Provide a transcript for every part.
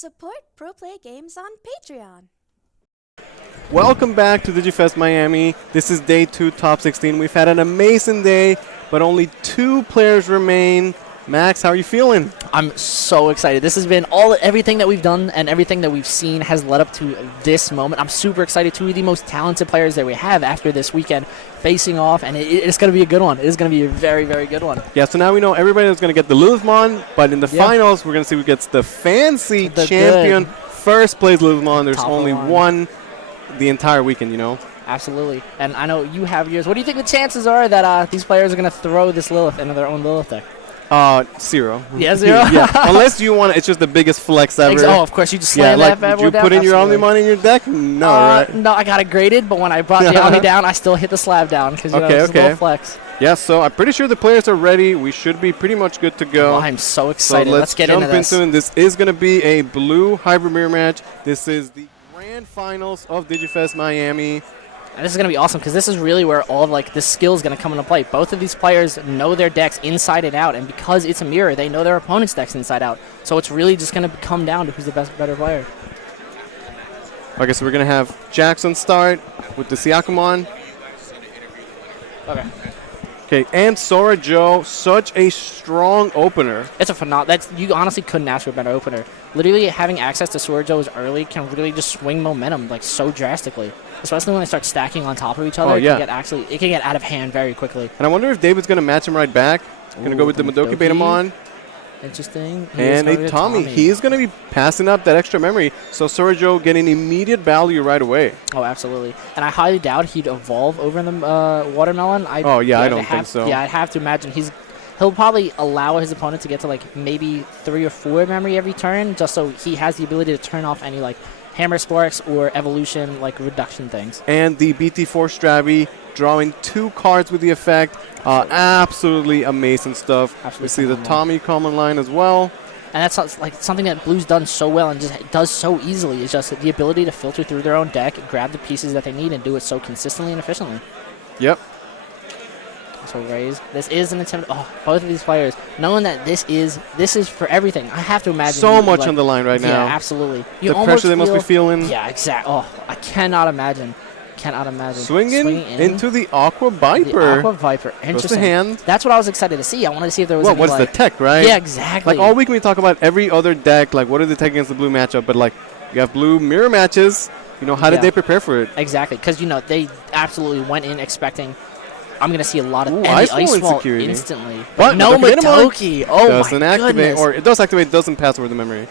Support Pro Play Games on Patreon. Welcome back to DigiFest Miami. This is day 2, top 16. We've had an amazing day, but only 2 players remain. Max, how are you feeling? I'm so excited. This has been everything that we've done and everything that we've seen has led up to this moment. I'm super excited. 2 of the most talented players that we have after this weekend facing off, and it's going to be a good one. It is going to be a very, very good one. Yeah, so now we know everybody is going to get the Lilithmon, but in the finals, we're going to see who gets the fancy champion. First place Lilithmon. There's only one the entire weekend, you know? Absolutely. And I know you have yours. What do you think the chances are that these players are going to throw this Lilith into their own Lilith deck? 0. Yeah, 0? Yeah, unless you want it's just the biggest flex ever. Oh, of course, you just slam that bad boy would you down? put in your Absolutely. Omnimon in your deck? No, right? No, I got it graded, but when I brought the Omni down, I still hit the slab down because it's a little flex. Yeah, so I'm pretty sure the players are ready. We should be pretty much good to go. Oh, I'm so excited. So let's get jump into this. This is going to be a blue hybrid mirror match. This is the grand finals of DigiFest Miami. And this is going to be awesome because this is really where all of the skill is going to come into play. Both of these players know their decks inside and out, and because it's a mirror, they know their opponent's decks inside out. So it's really just going to come down to who's the better player. Okay, so we're going to have Jackson start with the Siakumon. Okay. Okay, and Sora Joe, such a strong opener. It's a phenomenal. You honestly couldn't ask for a better opener. Literally, having access to Sora Joe's early can really just swing momentum so drastically. Especially when they start stacking on top of each other. Oh, yeah. It can get out of hand very quickly. And I wonder if David's going to match him right back. Going to go with the Madoki Betamon. Interesting. And a Tommy. He's going to be passing up that extra memory. So Sora Joe getting immediate value right away. Oh, absolutely. And I highly doubt he'd evolve over in the Watermelon. I don't think so. Yeah, I'd have to imagine he'll probably allow his opponent to get to maybe 3 or 4 memory every turn, just so he has the ability to turn off any Hammer Sparks or Evolution reduction things. And the BT4 Stravi drawing 2 cards with the effect. Absolutely amazing stuff. Absolutely we see phenomenal. the Tommy common line as well. And that's something that Blue's done so well and just does so easily. Is just the ability to filter through their own deck, grab the pieces that they need, and do it so consistently and efficiently. Yep. So raise. This is an attempt. Oh, both of these players, knowing that this is for everything. I have to imagine so much on the line right now. Yeah, absolutely. The pressure they must be feeling. Yeah, exactly. Oh, I cannot imagine. Swinging into the Aqua Viper. The Aqua Viper. Interesting. Just a hand. That's what I was excited to see. I wanted to see if there was what's the tech, right? Yeah, exactly. All week we talk about every other deck, what are the tech against the blue matchup, but you have blue mirror matches. How did they prepare for it? Exactly, because they absolutely went in expecting I'm going to see a lot of Ice Wall instantly. But no Madoki. Oh, doesn't my activate, goodness. or it does activate, doesn't pass over the memery.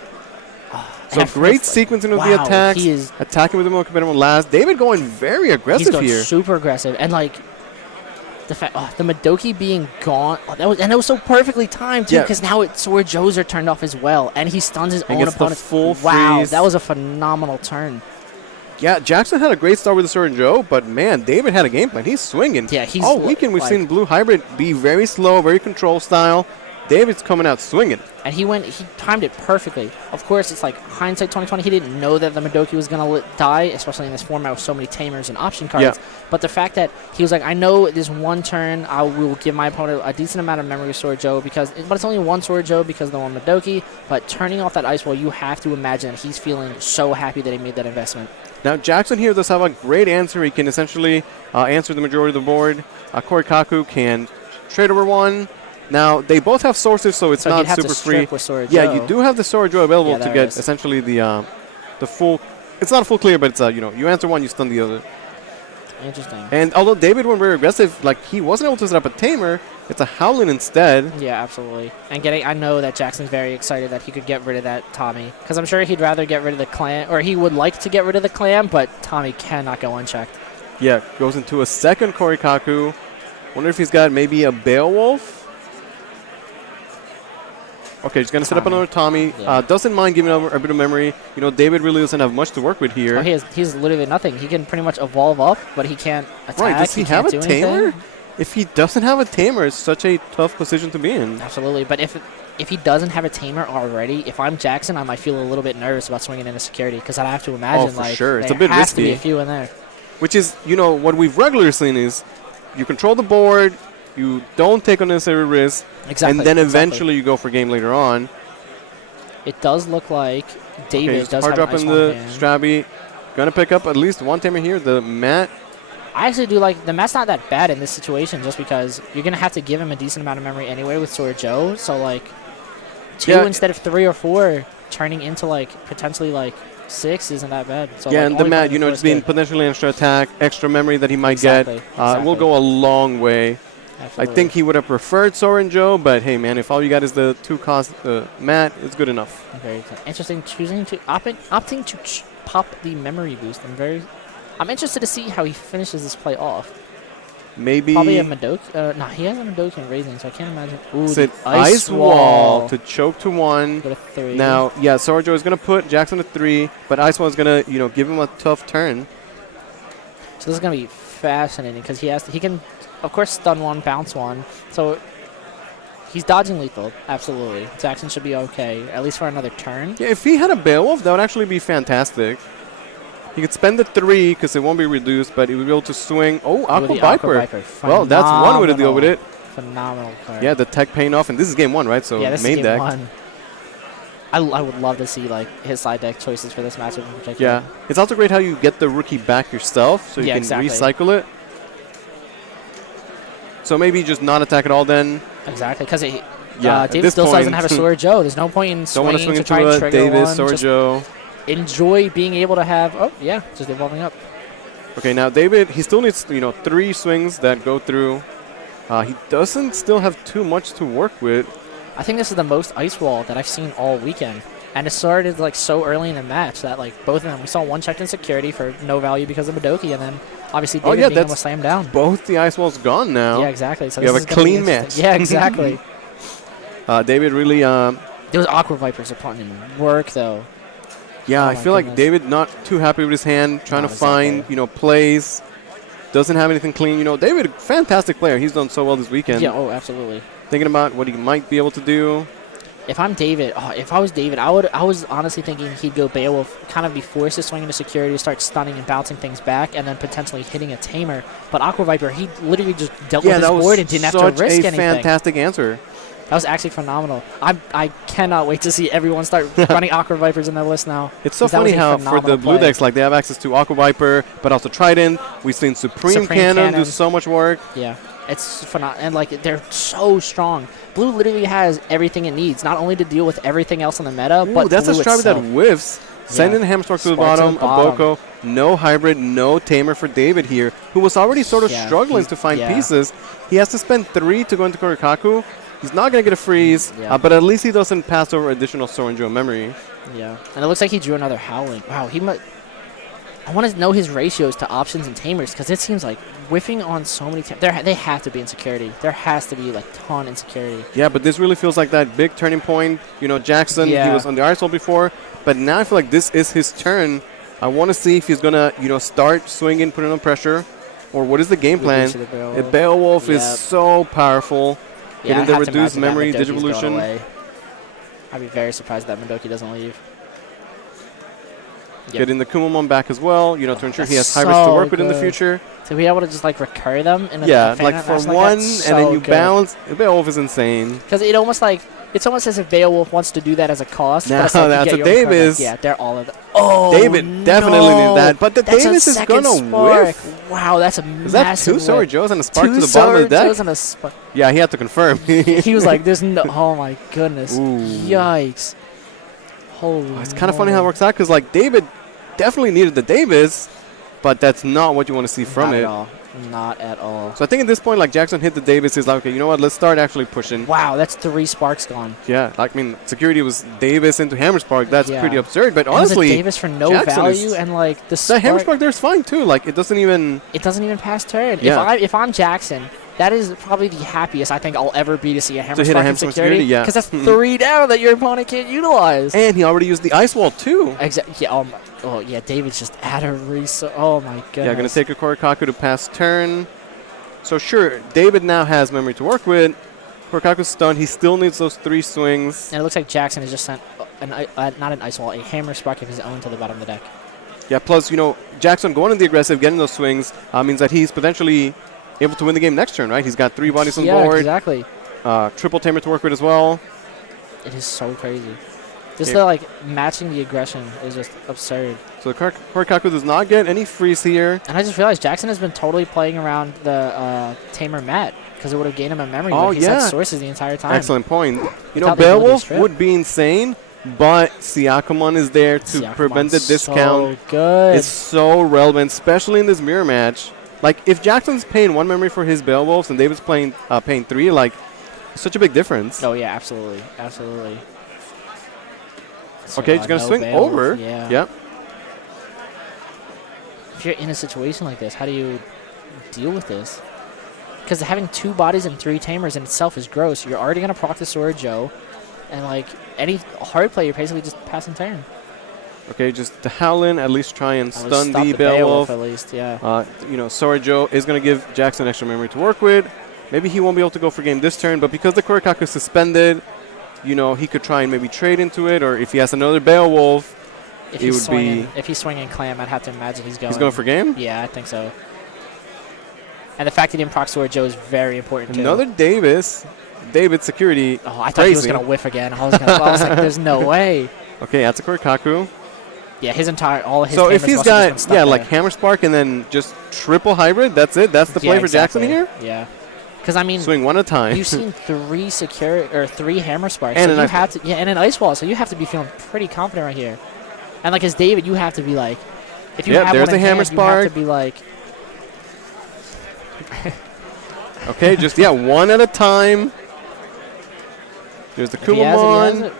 So great sequencing of the attacks. He is attacking with the Madoki Betamon last. David going very aggressive he's going here. Super aggressive. And the fact the Madoki being gone, that was so perfectly timed too, because now Sword Joes are turned off as well, and he stuns his own opponent. Full wow, freeze. that was a phenomenal turn. Yeah, Jackson had a great start with the Sword Joe, but man, David had a game plan. He's swinging. Yeah, he's all weekend we've seen Blue Hybrid be very slow, very control style. David's coming out swinging. And he timed it perfectly. Of course, it's hindsight 2020. He didn't know that the Madoki was going to die, especially in this format with so many tamers and option cards. Yeah. But the fact that he was I know this one turn I will give my opponent a decent amount of memory with Sword Joe, but it's only one Sword Joe because of the one Madoki. But turning off that Ice Wall, you have to imagine that he's feeling so happy that he made that investment. Now, Jackson here does have a great answer. He can essentially answer the majority of the board. Korikaku can trade over 1. Now, they both have sources, so it's not super free. Yeah, you do have the Sword Joe available to get essentially the full. It's not a full clear, but it's you answer 1, you stun the other. Interesting. And although David went very aggressive, he wasn't able to set up a tamer. It's a Howlin instead. Yeah, absolutely. And I know that Jackson's very excited that he could get rid of that Tommy, because I'm sure he'd rather get rid of the clan, or he would like to get rid of the clan, but Tommy cannot go unchecked. Yeah, goes into a second Korikaku. Wonder if he's got maybe a Beowulf. Okay, he's going to set up another Tommy. Yeah. Doesn't mind giving over a bit of memory. David really doesn't have much to work with here. Oh, he's literally nothing. He can pretty much evolve up, but he can't attack. Right, does he have a tamer? Anything. If he doesn't have a tamer, it's such a tough position to be in. Absolutely, but if he doesn't have a tamer already, if I'm Jackson, I might feel a little bit nervous about swinging into security, because I'd have to imagine for sure. It's a bit there has risky. to be a few in there. Which is, what we've regularly seen is you control the board, you don't take unnecessary risks, Exactly. and then eventually you go for game later on. It does look like David does hard have dropping an the Ice Strabby. Gonna pick up at least one tamer here. The Mat. I actually do like the Mat's not that bad in this situation, just because you're gonna have to give him a decent amount of memory anyway with Sword Joe. So like 2 instead of 3 or 4, turning into like potentially like 6 isn't that bad. So Yeah, like, and the Mat, just being potentially an extra attack, extra memory that he might get, will go a long way. Absolutely. I think he would have preferred Soren Joe, but hey, man, if all you got is the 2-cost Mat, it's good enough. Very interesting. Choosing to opting to pop the memory boost. I'm interested to see how he finishes this play off. Maybe probably a Madoka. Nah, he has a Madoka and Raising, so I can't imagine. Ooh, the Ice Wall to choke to 1. Go to 3. Now, yeah, Soren Joe is gonna put Jackson to 3, but Ice Wall is gonna give him a tough turn. So this is gonna be fascinating because he can, of course, stun 1, bounce 1. So he's dodging lethal. Absolutely, Jackson should be okay at least for another turn. Yeah, if he had a Beowulf, that would actually be fantastic. He could spend the 3 because it won't be reduced, but he would be able to swing. Oh, Aqua Viper. Well, that's one way to deal with it. Phenomenal card. Yeah, the tech paying off, and this is game 1, right? So yeah, this main is game deck. 1. I would love to see like his side deck choices for this matchup in particular. Yeah, it's also great how you get the rookie back yourself, so you can recycle it. So maybe just not attack at all then. Exactly, because yeah, David still doesn't have a Sword Joe. There's no point in swinging to try and trigger David, one. Sword Joe. Enjoy being able to have. Oh yeah, just evolving up. Okay, now David, he still needs 3 swings that go through. He doesn't still have too much to work with. I think this is the most Ice Wall that I've seen all weekend. And it started like so early in the match that like both of them, we saw one checked in security for no value because of Madoki, and then obviously David being able to slam down. Both the Ice Walls gone now. Yeah, exactly. So we have a clean match. Yeah, exactly. David really... Those Aqua Vipers are putting in work though. Yeah, I feel like David not too happy with his hand, trying to find, plays. Doesn't have anything clean. David, fantastic player. He's done so well this weekend. Yeah, oh, absolutely. Thinking about what he might be able to do. If I'm David, if I was David, I was honestly thinking he'd go Beowulf, kind of be forced to swing into security, start stunning and bouncing things back, and then potentially hitting a tamer. But Aqua Viper, he literally just dealt with his board and didn't have to risk anything. That was such a fantastic answer. That was actually phenomenal. I cannot wait to see everyone start running Aqua Vipers in their list now. It's so funny how for the blue decks, like they have access to Aqua Viper, but also Trident. We've seen Supreme Cannon do so much work. Yeah, it's phenomenal, and like they're so strong. Blue literally has everything it needs, not only to deal with everything else in the meta, but that's Blue a Strabby that itself. whiffs. Sending the Hammerspark to the bottom, a Boko, no Hybrid, no Tamer for David here, who was already sort of struggling to find pieces. He has to spend 3 to go into Korikaku. He's not going to get a freeze, but at least he doesn't pass over additional Soren Joe memory. Yeah, and it looks like he drew another Howling. Wow, he might... I want to know his ratios to options and tamers, because it seems like whiffing on so many... they have to be in security. There has to be, like, ton in security. Yeah, but this really feels like that big turning point. Jackson, he was on the Ice Wall before, but now I feel like this is his turn. I want to see if he's going to, start swinging, putting on pressure, or what is the game plan? Beowulf is so powerful. Yeah, getting the reduced memory, Digivolution. I'd be very surprised that Madoki doesn't leave. Getting the Kumamon back as well, to ensure he has hybrids to work with in the future. To be able to just like recur them in like for one, and then you bounce. Beowulf is insane. Because it's almost as if Beowulf wants to do that as a cost. Now that's a Davis. Yeah, they're all of them. Oh, David definitely needed that, but the Davis is gonna whiff. Wow, that's a massive. Is that 2 Sword Joes and a spark to the bottom of the deck? Yeah, he had to confirm. He was like, "There's no." Oh my goodness! Ooh. Yikes! Holy. It's kind of funny how it works out because like David definitely needed the Davis, but that's not what you want to see from it. Not at all. So I think at this point, like Jackson hit the Davis, is like, okay, you know what? Let's start actually pushing. Wow, that's 3 sparks gone. Yeah, security was Davis into Hammerspark. That's pretty absurd. But honestly, Davis for no Jackson value, and like the Hammerspark there's fine too. Like it doesn't even pass turn. Yeah. If I'm Jackson, that is probably the happiest I think I'll ever be to see a Hammerspark in security. Yeah, because that's 3 down that your opponent can't utilize. And he already used the Ice Wall too. Exactly. Yeah. Oh yeah, David's just at a resource. Oh my goodness. Yeah, gonna take a Korikaku to pass turn. So sure, David now has memory to work with. Korikaku's stunned. He still needs those 3 swings. And it looks like Jackson has just sent not an Ice Wall, a Hammerspark of his own to the bottom of the deck. Yeah, plus, Jackson going in the aggressive, getting those swings, means that he's potentially able to win the game next turn, right? He's got 3 bodies on board. Yeah, exactly. Triple Tamer to work with as well. It is so crazy. Just the, like, matching the aggression is just absurd. So Korikaku does not get any freeze here. And I just realized Jackson has been totally playing around the Tamer mat because it would have gained him a memory. But he's had sources the entire time. Excellent point. You know, Beowulf would be insane, but Siakamon is there to prevent the discount. So good. It's so relevant, especially in this mirror match. Like, if Jackson's paying 1 memory for his Beowulfs and David's paying 3, like, such a big difference. Oh, yeah, absolutely. Absolutely. Okay, he's going to swing over. Yeah. Yep. If you're in a situation like this, how do you deal with this? Because having 2 bodies and 3 tamers in itself is gross. You're already going to proc the Sword Joe, and like any hard play, you're basically just passing turn. Okay, just the Howlin at least try and stun the Beowulf. At least, yeah. You know, Sword Joe is going to give Jackson extra memory to work with. Maybe he won't be able to go for game this turn, but because the Korikaku is suspended, you know, he could try and maybe trade into it, or if he has another Beowulf, if he's swinging Clam, I'd have to imagine he's going. He's going for game? Yeah, I think so. And the fact he didn't proc Sword Joe is very important, too. Another Davis. David security. Oh, I thought he was going to whiff again. I was like, there's no way. Okay, that's a Korikaku. Yeah, all his So if he's got, like there. Hammer Spark and then just triple hybrid, that's it? That's the play for Jackson here? Yeah. Because, I mean, swing 1 at a time. You've seen 3 Hammer Sparks. And so and an Ice Wall, so you have to be feeling pretty confident right here. And like as David, you have to be like, if you have there's one in a Hammer hand, Spark. you have to be like. Okay, just 1 at a time. There's the Kumamon.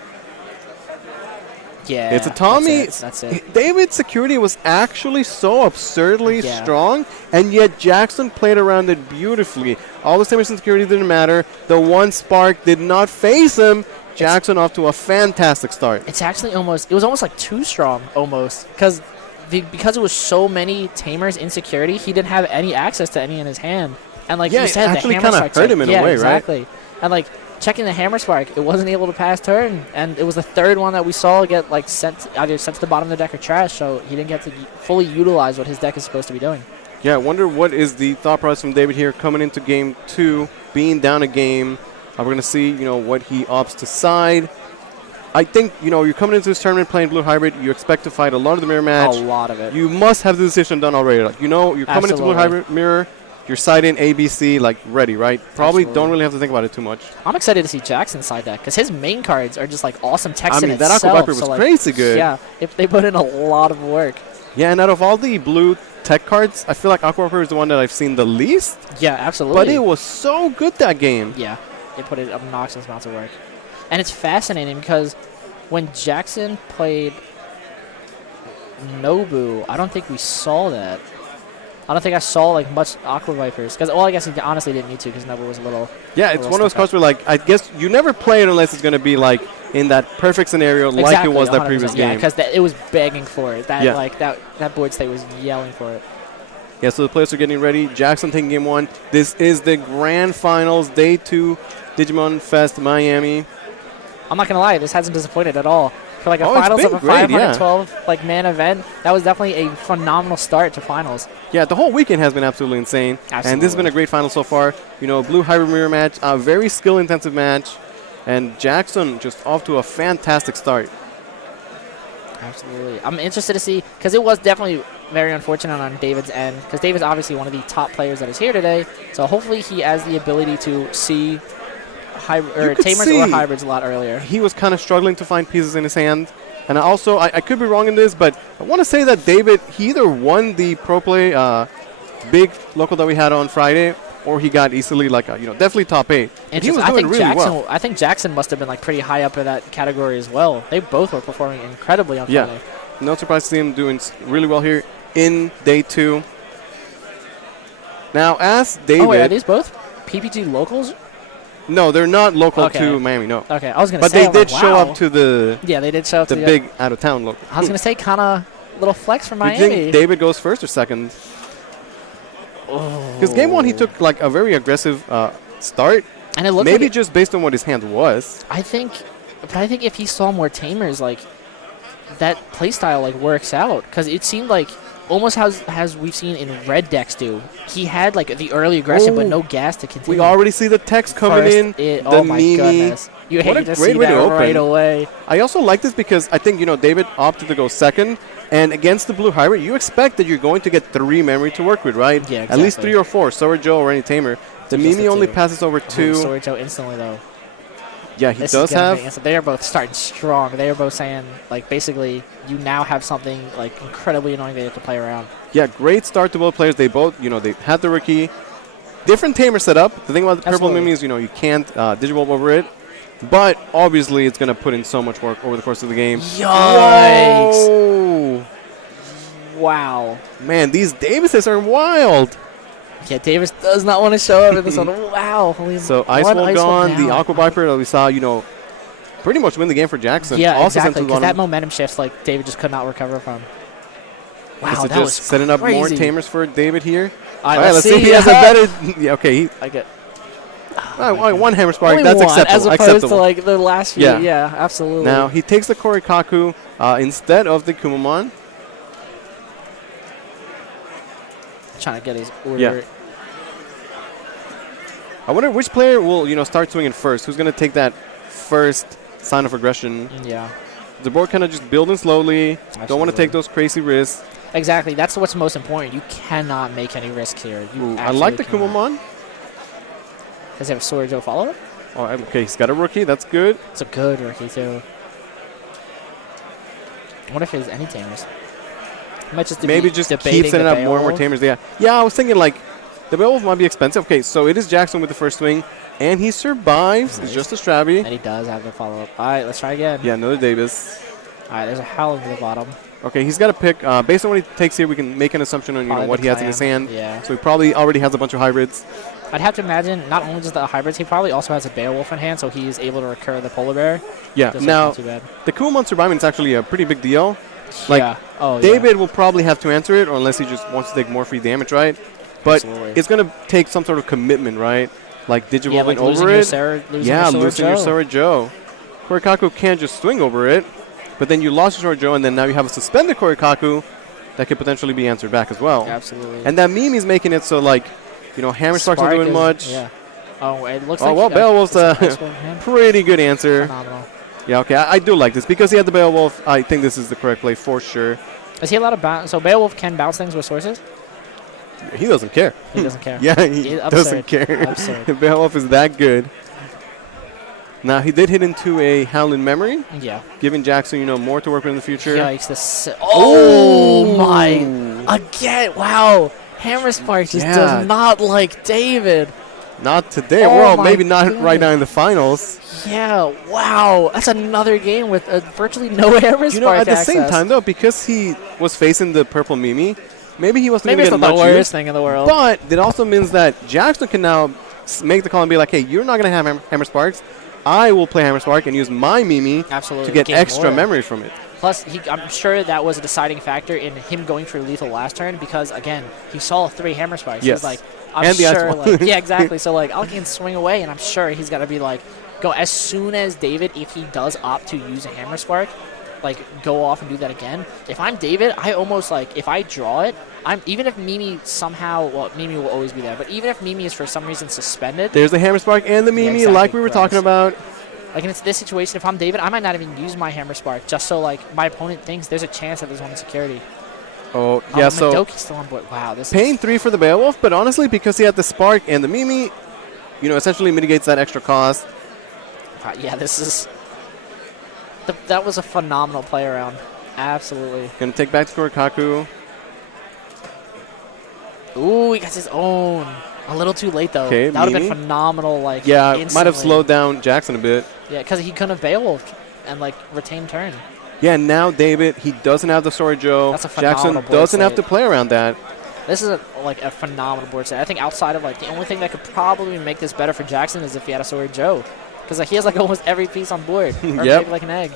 Yeah, it's a Tommy. That's it. David's security was actually so absurdly strong, and yet Jackson played around it beautifully. All the damage and security didn't matter. The 1 spark did not phase him. Jackson off to a fantastic start. It's actually it was almost like too strong, almost, because it was so many tamers in security, he didn't have any access to any in his hand. And like you said, it actually kind of hurt him in a way, exactly. And like checking the Hammer Spark, it wasn't able to pass turn, and it was the 3rd one that we saw get like either sent to the bottom of the deck or trash, so he didn't get to fully utilize what his deck is supposed to be doing. Yeah, I wonder what is the thought process from David here coming into game 2, being down a game. We're going to see, what he opts to side. I think, you're coming into this tournament playing Blue Hybrid. You expect to fight a lot of the mirror match. A lot of it. You must have the decision done already. Like, you're coming into Blue Hybrid mirror. You're siding ABC, like, ready, right? Probably don't really have to think about it too much. I'm excited to see Jackson side that, because his main cards are just, like, awesome text in that itself. Aqua Viper was crazy good. Yeah, if they put in a lot of work. Yeah, and out of all the blue tech cards, I feel like Aqua Viper is the one that I've seen the least. Yeah, absolutely. But it was so good that game. Yeah, they put in obnoxious amounts of work. And it's fascinating because when Jackson played Nobu, I don't think we saw that. I don't think I saw like much Aqua Vipers because, I guess he honestly didn't need to because Nobu was a little. Yeah, it's one of those cards where like I guess you never play it unless it's going to be like in that perfect scenario like it was that previous game. Yeah, because it was begging for it. That board state was yelling for it. Yeah, so the players are getting ready. Jackson taking game 1. This is the grand finals, day 2, Digimon Fest Miami. I'm not gonna lie, this hasn't disappointed at all. For like a finals of a 512 man event, that was definitely a phenomenal start to finals. Yeah, the whole weekend has been absolutely insane. Absolutely. And this has been a great final so far. Blue Hybrid mirror match, a very skill-intensive match, and Jackson just off to a fantastic start. Absolutely. I'm interested to see, because it was definitely very unfortunate on David's end, because David's obviously one of the top players that is here today, so hopefully he has the ability to see tamers or hybrids a lot earlier. He was kind of struggling to find pieces in his hand. And I could be wrong in this, but I want to say that David, he either won the Pro Play big local that we had on Friday, or he got easily like definitely top 8. He was doing really well. I think Jackson must have been like pretty high up in that category as well. They both were performing incredibly on Friday. No surprise to see him doing really well here in day 2. Now, as David... Oh, wait, are these both PPG locals? No, they're not local to Miami, no. Okay, I was going to say... But they did show up to the... Yeah, they did show up to the big out-of-town local. I was going to say kind of little flex for Miami. Do you think David goes first or second? Because game 1, he took like a very aggressive start. And it looked maybe just based on what his hand was. I think if he saw more tamers, like, that playstyle like works out. Because it seemed like almost as we've seen in red decks do. He had like the early aggression, but no gas to continue. We already see the text coming in. Oh my goodness! You hate to see that right away. I also like this because I think David opted to go second, and against the blue hybrid, you expect that you're going to get 3 memory to work with, right? Yeah, exactly. At least 3 or 4. Sword Joe or any tamer. The Mimi only passes over 2. Sword Joe instantly though. Yeah, he does have. They are both starting strong. They are both saying, like, basically, you now have something, like, incredibly annoying that you have to play around. Yeah, great start to both players. They both, they had the rookie. Different tamer setup. The thing about the purple Mimi is, you can't Digivolve over it. But, obviously, it's going to put in so much work over the course of the game. Yikes! Whoa. Wow. Man, these Davises are wild. Yeah, Davis does not want to show up in this one. Wow. So Ice Wall gone. The Aqua Viper that we saw, pretty much win the game for Jackson. Yeah, also exactly. Because that momentum shift, like, David just could not recover from. Wow, that was setting up more tamers for David here. All right, let's see. He has a better. Yeah, okay. I get. One Hammer Spark. Only that's one, acceptable. As opposed to like the last few. Yeah, absolutely. Now he takes the Korikaku instead of the Kumamon. Trying to get his order. Yeah. I wonder which player will start swinging first. Who's going to take that first sign of aggression? Yeah. The board kind of just building slowly. Absolutely. Don't want to take those crazy risks. Exactly. That's what's most important. You cannot make any risks here. I like the Kumamon. Does he have a Sword Joe follow-up? Oh, okay. He's got a rookie. That's good. It's a good rookie, too. I wonder if he has any tamers. He might just maybe just keep setting up more and more tamers. Yeah, I was thinking, like, the Beowulf might be expensive. Okay, so it is Jackson with the first swing, and he survives. Nice. It's just a Strabby. And he does have the follow-up. All right, let's try again. Yeah, another Davis. All right, there's a Howling to the bottom. Okay, he's got to pick. Based on what he takes here, we can make an assumption on what he has in his hand. Yeah. So he probably already has a bunch of hybrids. I'd have to imagine not only just the hybrids, he probably also has a Beowulf in hand, so he's able to recur the Polar Bear. Yeah. Now, the Kumamon surviving is actually a pretty big deal. Like, David will probably have to answer it, or unless he just wants to take more free damage, right? But it's going to take some sort of commitment, right? Like Digivolving over it. Losing your Sword Joe. Korikaku can't just swing over it, but then you lost your Sword Joe, and then now you have a suspended Korikaku that could potentially be answered back as well. Absolutely. And that Mimi's making it so, like, Hammer Sparks aren't doing much. Yeah. Oh, it looks like... Oh, well, Beowulf's a pretty good answer. Phenomenal. Yeah, okay, I do like this. Because he had the Beowulf, I think this is the correct play for sure. Is he allowed to bounce? So Beowulf can bounce things with sources? He doesn't care. He doesn't care. Yeah, he doesn't care. Beowulf is that good. Now, he did hit into a Howling Memory. Yeah. Giving Jackson, more to work with in the future. Yikes. Oh, my. Again. Wow. Hammer Sparks just does not like David. Not today. Well, maybe not right now in the finals. Yeah, wow. That's another game with virtually no Hammer Spark at the same time, though, because he was facing the purple Mimi, maybe he wasn't maybe going to get much the worst thing in the world. But it also means that Jackson can now make the call and be like, hey, you're not going to have Hammer Sparks. I will play Hammer Spark and use my Mimi to get extra memory from it. Plus, I'm sure that was a deciding factor in him going for lethal last turn because, again, he saw 3 Hammer Sparks. Yes. He was like, I'm sure, yeah, exactly. So, like, I can swing away, and I'm sure he's got to be like, go as soon as David, if he does opt to use a Hammer Spark, like, go off and do that again. If I'm David, I almost, like, if I draw it, even if Mimi somehow, well, Mimi will always be there, but even if Mimi is for some reason suspended. There's the Hammer Spark and the Mimi, like we were talking about. Like, in this situation, if I'm David, I might not even use my Hammer Spark just so, like, my opponent thinks there's a chance that there's one in security. Oh, yeah, so Madoki's still on board. Wow, this paying 3 for the Beowulf, but honestly, because he had the Spark and the Mimi, essentially mitigates that extra cost. Yeah, this is... That was a phenomenal play around. Absolutely. Gonna take back to Korikaku. Ooh, he got his own. A little too late, though. Okay, that would have been phenomenal, like, yeah, instantly. Might have slowed down Jackson a bit. Yeah, because he couldn't have Beowulf and, like, retained turn. Yeah, now David, he doesn't have the Sword Joe. That's a phenomenal Jackson doesn't have to play around that. This is, a phenomenal board set. I think outside of, like, the only thing that could probably make this better for Jackson is if he had a Sword Joe. Because, like, he has, like, almost every piece on board. Or maybe, like, an egg.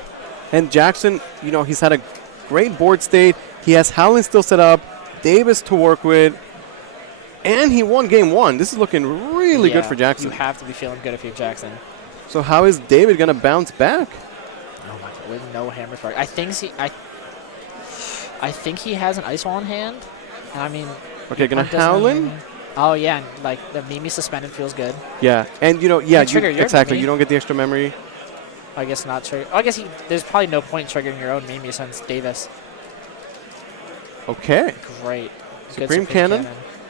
And Jackson, he's had a great board state. He has Howling still set up, Davis to work with, and he won game 1. This is looking really good for Jackson. You have to be feeling good if you're Jackson. So how is David going to bounce back? Oh my God, with no Hammer Spark. I think I think he has an Ice Wall in hand. And I mean... Okay, gonna Howlin'. Oh, yeah, and like the Mimi suspended feels good. Yeah, and exactly. Mimi. You don't get the extra memory. I guess not trigger. I guess there's probably no point triggering your own Mimi since Davis. Okay. Great. Supreme Cannon.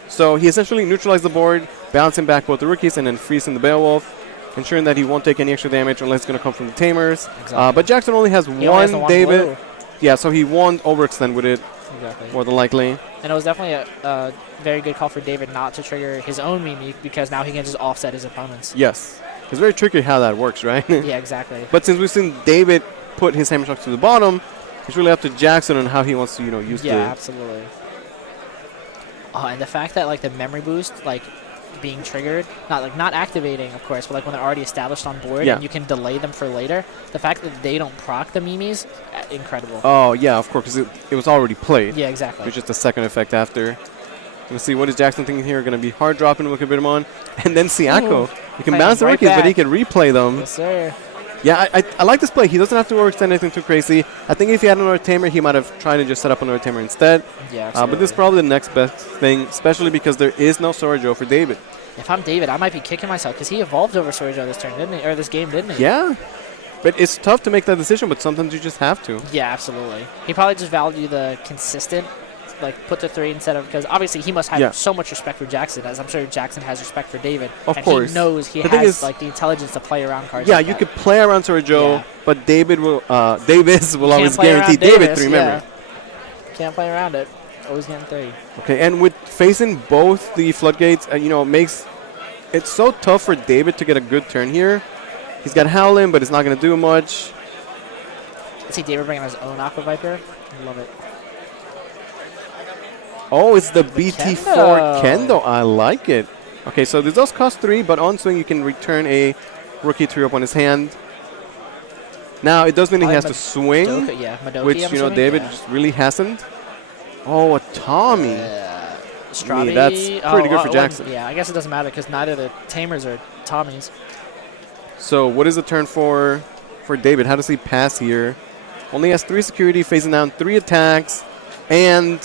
So he essentially neutralized the board, bouncing back both the rookies and then freezing the Beowulf, ensuring that he won't take any extra damage unless it's going to come from the Tamers. Exactly. But Jackson only has one David. Blue. Yeah, so he won't overextend with it. Exactly. More than likely. And it was definitely a very good call for David not to trigger his own Mimi because now he can just offset his opponents. Yes. It's very tricky how that works, right? Yeah, exactly. But since we've seen David put his Hammer Shock to the bottom, it's really up to Jackson on how he wants to, use the... Yeah, absolutely. Oh, and the fact that, like, the memory boost, like, being triggered, not activating, of course, but, like, when they're already established on board and you can delay them for later, the fact that they don't proc the Mimis, incredible. Oh, yeah, of course, because it was already played. Yeah, exactly. It was just a second effect after. Let's see, what is Jackson thinking here? Going to be hard dropping Wikibidamon. And then Siako. You can bounce the rookies, but he can replay them. Yes, sir. Yeah, I like this play. He doesn't have to overextend anything too crazy. I think if he had another Tamer, he might have tried to just set up another Tamer instead. Yeah, but this is probably the next best thing, especially because there is no Sora-Jo for David. If I'm David, I might be kicking myself because he evolved over Sora-Jo this turn, didn't he? Or this game, didn't he? Yeah. But it's tough to make that decision, but sometimes you just have to. Yeah, absolutely. He probably just valued the consistent, like, put the 3 instead of, because obviously he must have so much respect for Jackson, as I'm sure Jackson has respect for David. Of course. He knows he has, like, the intelligence to play around cards. Yeah, like you that. could play around Sora-Jo, but Davis will always guarantee David 3 memory. Can't play around it. Always getting 3. Okay, and with facing both the floodgates, makes it so tough for David to get a good turn here. He's got Howlin', but it's not going to do much. Let's see David bringing his own Aqua Viper. I love it. Oh, it's the BT4 Kendo. I like it. Okay, so this does cost 3, but on swing you can return a rookie 3-up on his hand. Now, it does mean he has to swing, Madoka, which, David just really hasn't. Oh, a Tommy. Stravi. That's pretty good for Jackson. Yeah, I guess it doesn't matter because neither the Tamers are Tommies. So what is the turn for David? How does he pass here? Only has 3 security, facing down 3 attacks, and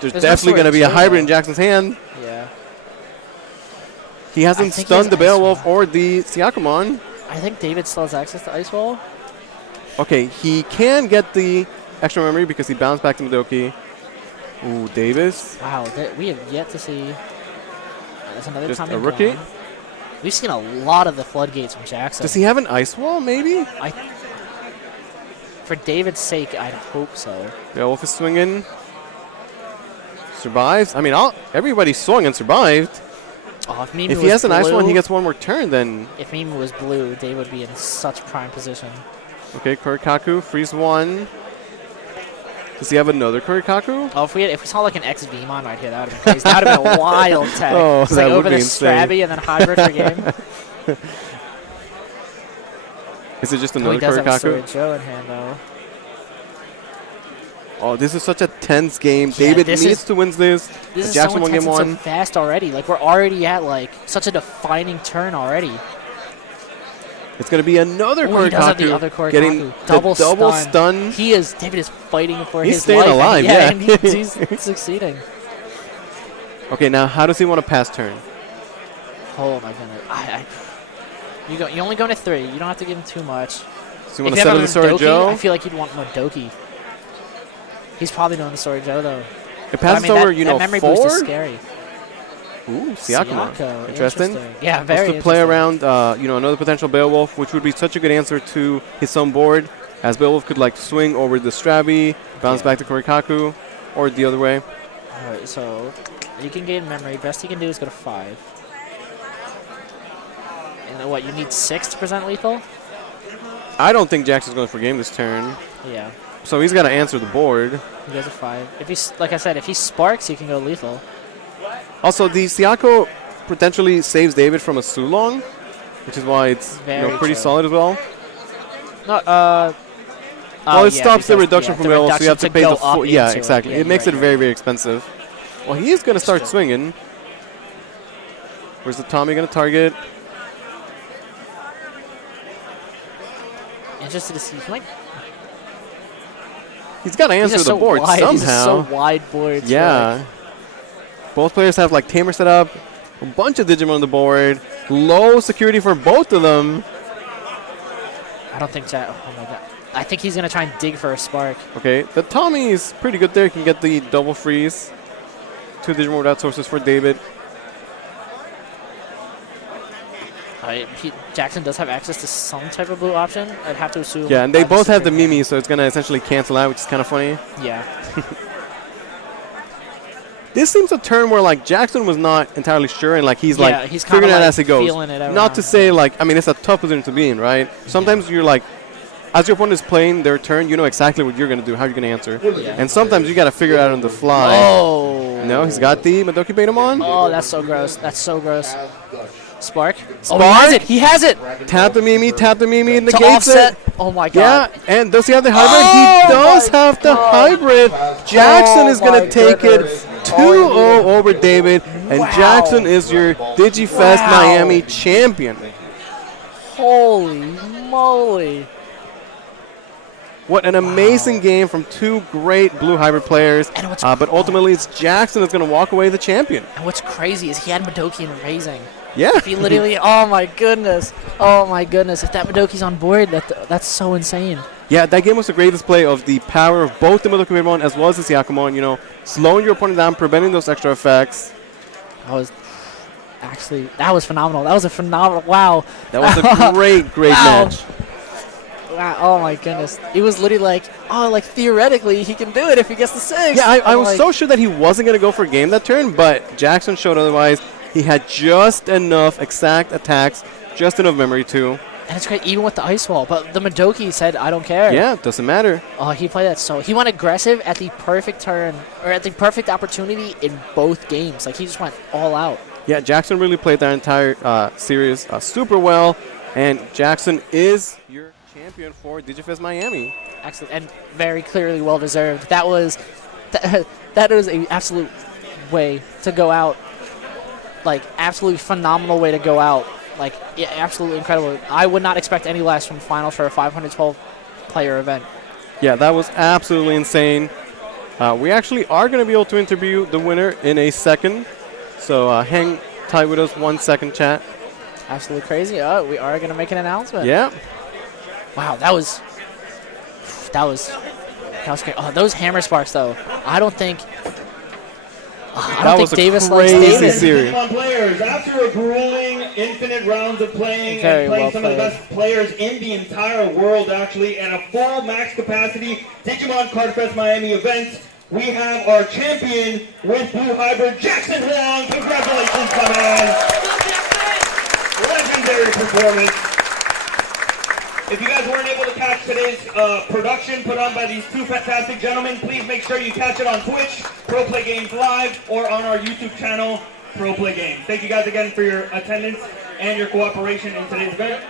there's definitely going to be a hybrid in Jackson's hand. Yeah. He hasn't stunned the Beowulf or the Siakamon. I think David still has access to Ice Wall. Okay, he can get the extra memory because he bounced back to Madoki. Ooh, Davis. Wow, we have yet to see. There's another just time a rookie. We've seen a lot of the floodgates from Jackson. Does he have an Ice Wall, maybe? For David's sake, I'd hope so. Beowulf is swinging. Survives. I mean, everybody swung and survived. Oh, if he has an Ice Wall and he gets one more turn, then... If Mimi was blue, Dave would be in such prime position. Okay, Kurikaku, freeze 1. Does he have another Kurikaku? Oh, if we saw like an XVmon right here, that would have been crazy. That would have been a wild tech. Oh, it's that like would over be the insane. Strabby and then Hybrod for game. Is it just another he does Kurikaku? have a Sora-Jo in hand, though. Oh, this is such a tense game. David needs to win this. This is Jackson so won intense game 1. and so fast already. Like, we're already at, like, such a defining turn already. It's going to be another Kurikaku getting the double stun. David is fighting for his life. He's staying alive, yeah. And he's succeeding. Okay, now how does he want to pass turn? Oh, my goodness. You only go to 3. You don't have to give him too much. So you want to settle the Sora-Jo? I feel like you'd want Madoki. He's probably doing the Sora-Jo, though. It passes over, that memory 4? boost is scary. Ooh, Siakama. Interesting. Yeah, very to play around, another potential Beowulf, which would be such a good answer to his own board, as Beowulf could, like, swing over the Strabby, bounce back to Kurikaku, or the other way. All right, so you can gain memory. Best he can do is go to 5. And what, you need 6 to present lethal? I don't think Jackson's going for game this turn. Yeah. So he's got to answer the board. He goes to 5. If he's, like I said, if he sparks, he can go lethal. Also, the Siako potentially saves David from a Sulong, which is why it's pretty solid as well. No, well, it stops the reduction from Beowulf, so you have to pay the full. Yeah, exactly. Yeah, it makes it very, very expensive. Well, he is going to start swinging. Where's the Tommy going to target? Interested to see. He's got to answer the board somehow. These are so wide boards. Yeah. Both players have like Tamer set up, a bunch of Digimon on the board, low security for both of them. I don't think that. Oh my god. I think he's going to try and dig for a spark. Okay, the Tommy's pretty good there. He can get the double freeze. 2 Digimon without sources for David. Jackson does have access to some type of blue option. I'd have to assume. Yeah, and they both have the Mimi, so it's going to essentially cancel out, which is kind of funny. Yeah. This seems a turn where like Jackson was not entirely sure, and like he's figuring it out as he goes. Not to say like, I mean, it's a tough position to be in, right? Sometimes you're like, as your opponent is playing their turn, you know exactly what you're going to do, how you're going to answer. Yeah. And sometimes you got to figure it out on the fly. Oh. No, he's got the Madoki Betamon. Oh, that's so gross. That's so gross. Spark. Oh, he has it. He has it. Tap the Mimi, and negates offset. it. Oh my god. Yeah, and does he have the hybrid? He does have the hybrid. Jackson is going to take it 2-0 over David, and Jackson is your DigiFest Miami champion. Holy moly. What an amazing game from 2 great blue hybrid players. But ultimately, it's Jackson that's going to walk away the champion. And what's crazy is he had Madoki in raising. Yeah. He literally, oh my goodness. Oh my goodness. If that Madoki's on board, that's so insane. Yeah, that game was a great display of the power of both the Madoki Betamon as well as the Syakumon. You know, slowing your opponent down, preventing those extra effects. That was phenomenal. That was a phenomenal, wow. That was a great match. Wow, oh my goodness. It was literally like theoretically he can do it if he gets the 6. Yeah, I was so sure that he wasn't going to go for a game that turn, but Jackson showed otherwise. He had just enough exact attacks, just enough memory too. And it's great, even with the ice wall. But the Madoki said, I don't care. Yeah, doesn't matter. Oh, he played that so. He went aggressive at the perfect turn, or at the perfect opportunity in both games. Like, he just went all out. Yeah, Jackson really played that entire series super well. And Jackson is your champion for DigiFest Miami. Excellent, and very clearly well-deserved. That was an absolute way to go out. Like, absolutely phenomenal way to go out. Like, yeah, absolutely incredible. I would not expect any less from finals for a 512-player event. Yeah, that was absolutely insane. We actually are going to be able to interview the winner in a second. So hang tight with us 1 second, chat. Absolutely crazy. We are going to make an announcement. Yeah. Wow, that was great. Oh, those hammer sparks, though. I don't think Davis likes Davis. Series. Players, after a grueling infinite rounds of playing Very and playing well some played. of the best players in the entire world, actually, and a full max capacity Digimon Cardfest Miami event, we have our champion with Blue Hybrid, Jackson Huang. Congratulations, my man. Legendary performance. If you guys weren't able to catch today's production put on by these 2 fantastic gentlemen, please make sure you catch it on Twitch, Pro Play Games Live, or on our YouTube channel, Pro Play Games. Thank you guys again for your attendance and your cooperation in today's event.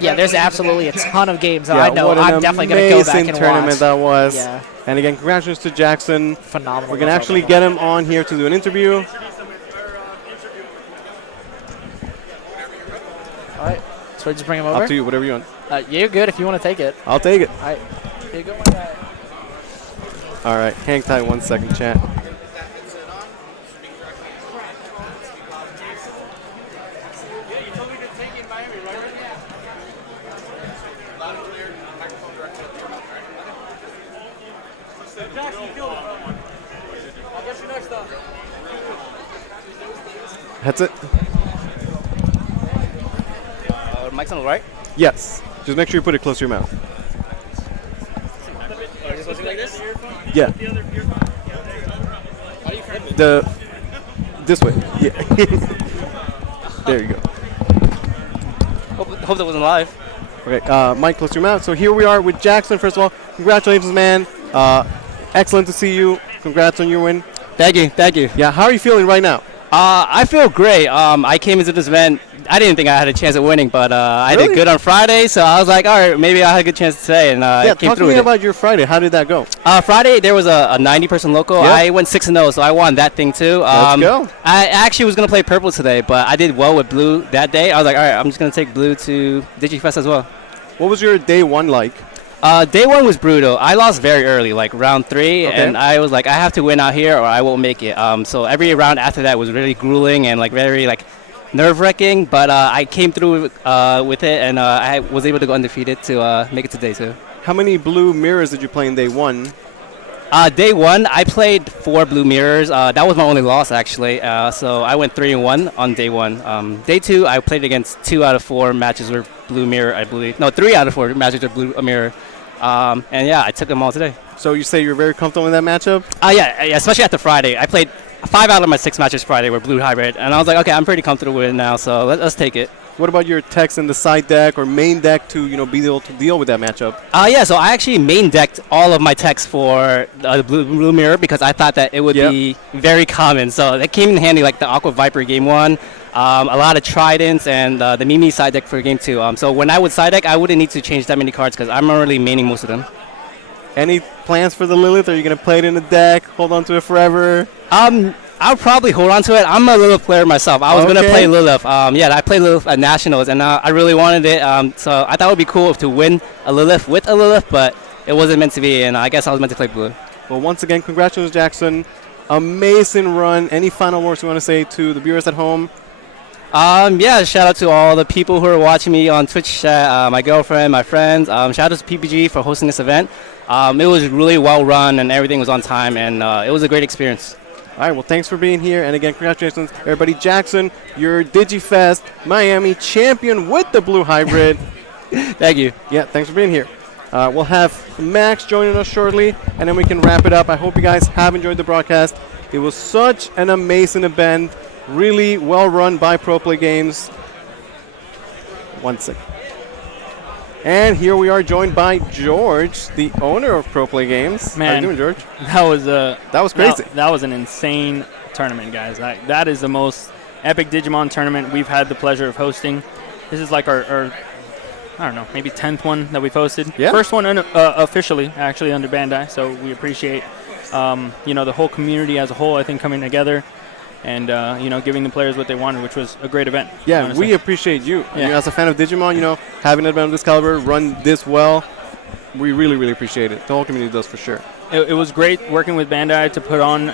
Yeah, there's absolutely a ton of games that I know I'm definitely going to go back and watch. Tournament that was. Yeah. And again, congratulations to Jackson. Phenomenal. We're going to actually get him on here to do an interview. All right. So we just bring him over? Up to you, whatever you want. Yeah, you're good if you want to take it. I'll take it. All right. Here you go, my guy. All right. Hang tight 1 second, chat. That's it. Mic's on the right? Yes. Just make sure you put it close to your mouth. Like this? Yeah. This way. Yeah. There you go. Hope that wasn't live. Okay, Mike, close to your mouth. So here we are with Jackson. First of all, congratulations, man. Excellent to see you. Congrats on your win. Thank you. Yeah, how are you feeling right now? I feel great. I came into this event. I didn't think I had a chance of winning, but I did good on Friday, so I was like, all right, maybe I had a good chance today, and I came talk through to me with about your Friday. How did that go? Friday, there was a 90-person local. Yep. I went 6-0, so I won that thing too. Let's go. I actually was going to play purple today, but I did well with blue that day. I was like, all right, I'm just going to take blue to DigiFest as well. What was your day 1 like? Day one was brutal. I lost very early, like round 3, and I was like, I have to win out here or I won't make it. So every round after that was really grueling and like very like nerve-wracking, but I came through with it, and I was able to go undefeated to make it to day 2. How many blue mirrors did you play in day 1? Day 1, I played 4 blue mirrors. That was my only loss, actually. So I went 3-1 on day 1. Day 2, I played against 2 out of 4 matches were blue mirror, I believe. No, 3 out of 4 matches were blue mirror. And yeah, I took them all today. So you say you're very comfortable in that matchup? Yeah, especially after Friday. I played 5 out of my 6 matches Friday were blue hybrid, and I was like, okay, I'm pretty comfortable with it now, so let's take it. What about your techs in the side deck or main deck to be able to deal with that matchup? Yeah, so I actually main decked all of my techs for the blue mirror because I thought that it would be very common. So that came in handy, like the Aqua Viper game 1, a lot of Tridents, and the Mimi side deck for game 2. So when I would side deck, I wouldn't need to change that many cards because I'm already maining most of them. Any plans for the Lilith? Are you going to play it in the deck, hold on to it forever? I'll probably hold on to it. I'm a Lilith player myself. I was going to play Lilith. I played Lilith at Nationals, and I really wanted it. So I thought it would be cool to win a Lilith with a Lilith, but it wasn't meant to be, and I guess I was meant to play blue. Well, once again, congratulations, Jackson. Amazing run. Any final words you want to say to the viewers at home? Shout out to all the people who are watching me on Twitch chat, my girlfriend, my friends. Shout out to PPG for hosting this event. It was really well run, and everything was on time, and it was a great experience. All right, well, thanks for being here. And again, congratulations, everybody. Jackson, your DigiFest Miami champion with the blue hybrid. Thank you. Yeah, thanks for being here. We'll have Max joining us shortly, and then we can wrap it up. I hope you guys have enjoyed the broadcast. It was such an amazing event, really well run by Pro Play Games. 1 second. And here we are joined by George, the owner of Pro Play Games. Man, how you doing, George? That was crazy. That was an insane tournament, guys. That is the most epic Digimon tournament we've had the pleasure of hosting. This is like our I don't know, maybe 10th one that we've hosted. Yeah. First one officially, actually, under Bandai. So we appreciate, the whole community as a whole, I think, coming together and, giving the players what they wanted, which was a great event. Yeah, honestly. we appreciate you. Yeah. As a fan of Digimon, having an event of this caliber run this well, we really, really appreciate it. The whole community does for sure. It was great working with Bandai to put on,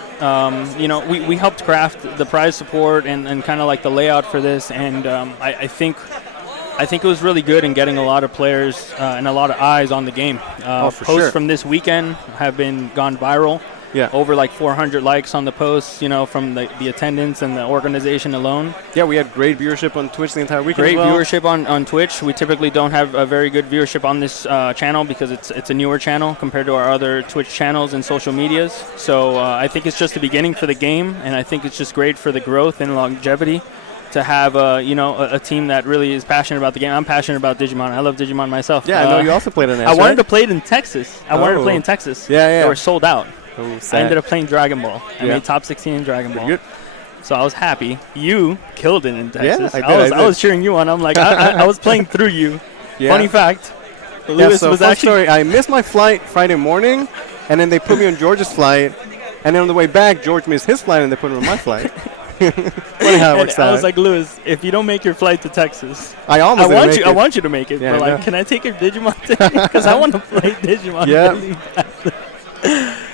we helped craft the prize support and kind of like the layout for this, and I think it was really good in getting a lot of players and a lot of eyes on the game. Posts from this weekend have gone viral. Yeah. Over like 400 likes on the posts, from the attendance and the organization alone. Yeah, we had great viewership on Twitch the entire weekend. Great viewership on Twitch. We typically don't have a very good viewership on this channel because it's a newer channel compared to our other Twitch channels and social medias. So I think it's just the beginning for the game, and I think it's just great for the growth and longevity to have a team that really is passionate about the game. I'm passionate about Digimon. I love Digimon myself. Yeah, I know you also played in that. I wanted to play it in Texas. Yeah, They were sold out. Oh, I ended up playing Dragon Ball. I made top 16 in Dragon Ball. Good. So I was happy. You killed it in Texas. Yeah, I did. I was cheering you on. I'm like, I was playing through you. Yeah. Funny fact. Lewis was actually. Story, I missed my flight Friday morning, and then they put me on George's flight, and then on the way back, George missed his flight, and they put him on my flight. Funny how it works out. I was like, Lewis, if you don't make your flight to Texas, I want you to make it. Yeah, but like, can I take your Digimon today? Because I want to play Digimon. Yeah.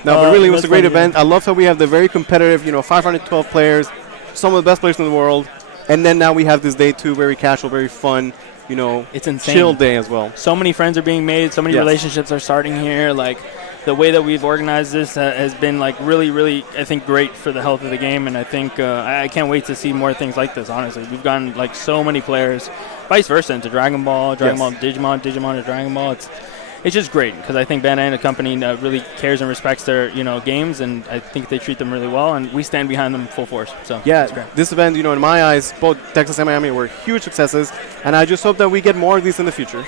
No, but really, it was a great event. I love how we have the very competitive, 512 players, some of the best players in the world, and then now we have this day too, very casual, very fun, it's insane. Chill day as well. So many friends are being made, so many relationships are starting here. Like, the way that we've organized this has been like really, really, I think, great for the health of the game, and I think I can't wait to see more things like this. Honestly, we've gotten like so many players, vice versa, into Dragon Ball to Digimon, Digimon to Dragon Ball. It's just great because I think Bandai and the company really cares and respects their games, and I think they treat them really well, and we stand behind them full force. So it's great. This event, in my eyes, both Texas and Miami were huge successes, and I just hope that we get more of these in the future.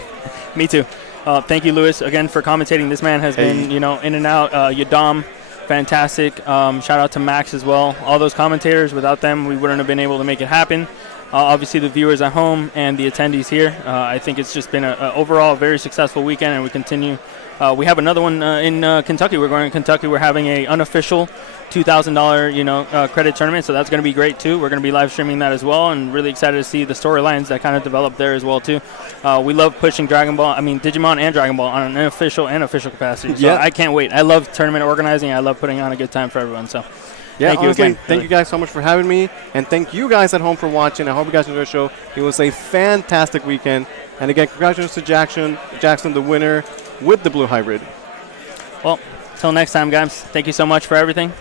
Me too. Thank you, Lewis, again for commentating. This man has been in and out. Yadam, fantastic. Shout out to Max as well. All those commentators, without them, we wouldn't have been able to make it happen. obviously the viewers at home and the attendees here. I think it's just been an overall very successful weekend, and we continue. We have another one in Kentucky. We're going to Kentucky. We're having a unofficial $2,000 credit tournament, so that's going to be great too. We're going to be live streaming that as well, and really excited to see the storylines that kind of develop there as well too. We love pushing Digimon and Dragon Ball on an unofficial and official capacity. So I can't wait. I love tournament organizing. I love putting on a good time for everyone. So thank you again. Thank you guys so much for having me, and thank you guys at home for watching. I hope you guys enjoyed the show. It was a fantastic weekend, and again, congratulations to Jackson, the winner with the blue hybrid. Well, till next time, guys. Thank you so much for everything.